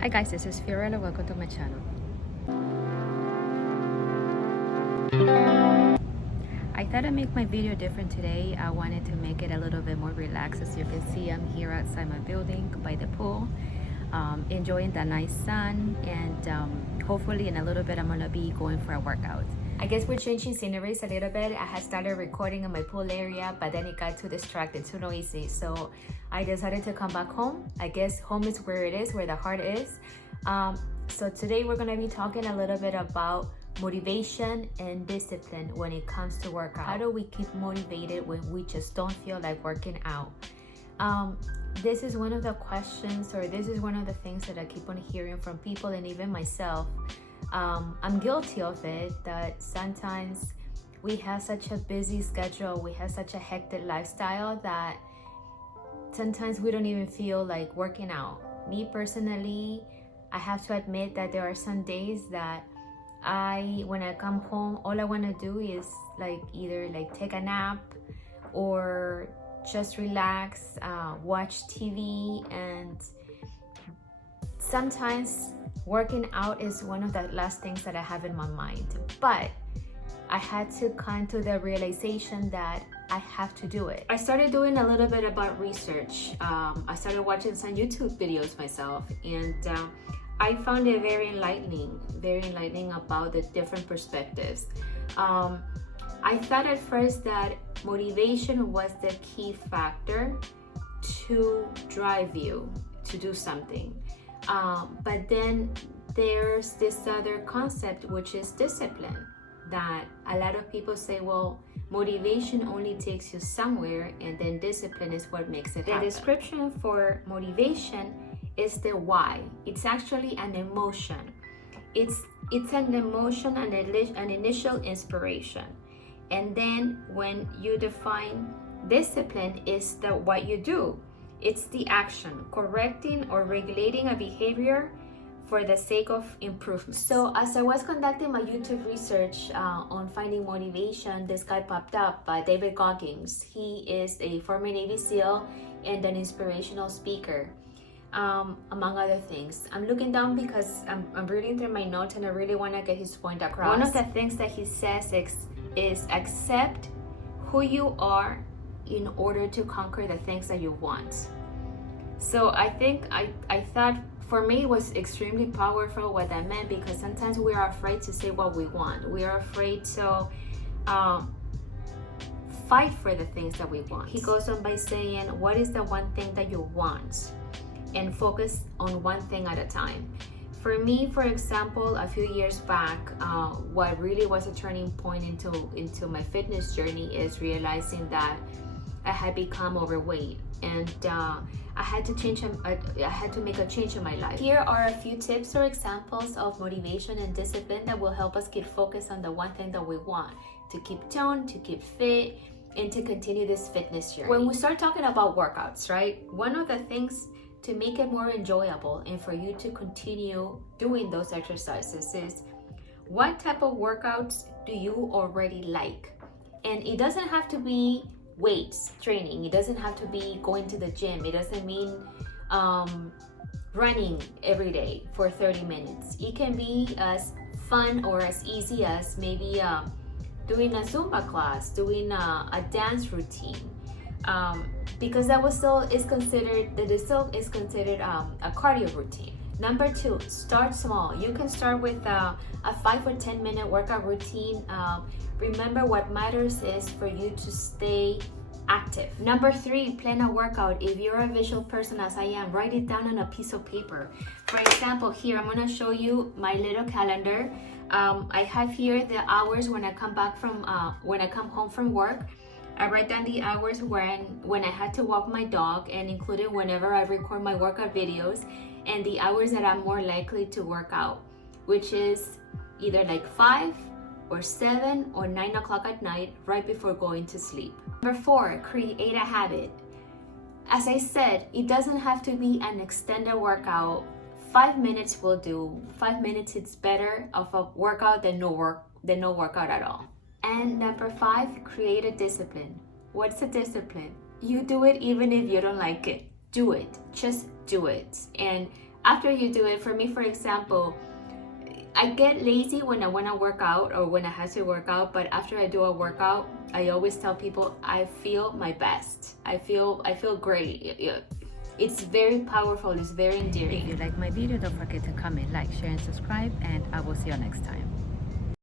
Hi guys, this is Fiorella. Welcome to my channel. I thought I'd make my video different today. I wanted to make it a little bit more relaxed. As you can see, I'm here outside my building by the pool, enjoying the nice sun, and hopefully in a little bit I'm gonna be going for a workout. I guess we're changing sceneries a little bit. I had started recording in my pool area, but then it got too distracted, too noisy. So I decided to come back home. I guess home is where it is, where the heart is. So today we're gonna be talking a little bit about motivation and discipline when it comes to workout. How do we keep motivated when we just don't feel like working out? This is one of the questions, or this is one of the things that I keep on hearing from people and even myself. I'm guilty of it, that sometimes we have such a busy schedule, we have such a hectic lifestyle that sometimes we don't even feel like working out. Me personally, I have to admit that there are some days that when I come home, all I want to do is either take a nap or just relax, watch TV, and sometimes working out is one of the last things that I have in my mind. But I had to come to the realization that I have to do it. I started doing a little bit about research. I started watching some YouTube videos myself, and I found it very enlightening about the different perspectives. I thought at first that motivation was the key factor to drive you to do something. But then there's this other concept, which is discipline, that a lot of people say, well, motivation only takes you somewhere, and then discipline is what makes it happen. The description for motivation is the why. It's actually an emotion. It's an emotion and an initial inspiration. And then when you define discipline, is the what you do. It's the action, correcting or regulating a behavior for the sake of improvement. So as I was conducting my YouTube research on finding motivation, this guy popped up, David Goggins. He is a former Navy SEAL and an inspirational speaker, among other things. I'm looking down because I'm reading through my notes and I really want to get his point across. One of the things that he says is accept who you are in order to conquer the things that you want. So I think I thought, for me, it was extremely powerful what that meant, because sometimes we are afraid to say what we want. We are afraid to fight for the things that we want. He goes on by saying, what is the one thing that you want? And focus on one thing at a time. For me, for example, a few years back, what really was a turning point into my fitness journey is realizing that I had become overweight, and I had to make a change in my life. Here are a few tips or examples of motivation and discipline that will help us keep focused on the one thing that we want, to keep toned, to keep fit, and to continue this fitness journey. When we start talking about workouts, right, one of the things to make it more enjoyable and for you to continue doing those exercises is, what type of workouts do you already like? And it doesn't have to be weights training, it doesn't have to be going to the gym, it doesn't mean running every day for 30 minutes. It can be as fun or as easy as maybe doing a Zumba class, doing a dance routine, because that still is considered a cardio routine. Number 2, start small. You can start with a 5 or 10 minute workout routine. Remember, what matters is for you to stay active. Number 3, plan a workout. If you're a visual person as I am, write it down on a piece of paper. For example, here I'm gonna show you my little calendar. I have here the hours when I come home from work. I write down the hours when I had to walk my dog, and included whenever I record my workout videos, and the hours that I'm more likely to work out, which is either 5 or 7 or 9 o'clock at night, right before going to sleep. Number 4, create a habit. As I said, it doesn't have to be an extended workout. 5 minutes will do. 5 minutes, it's better of a workout than no workout at all. And number 5, create a discipline. What's a discipline? You do it even if you don't like it. Do it. Just do it. And after you do it, for me, for example, I get lazy when I want to work out or when I have to work out, but after I do a workout, I always tell people I feel my best. I feel great. It's very powerful. It's very endearing. If you like my video, don't forget to comment, like, share, and subscribe, and I will see you next time.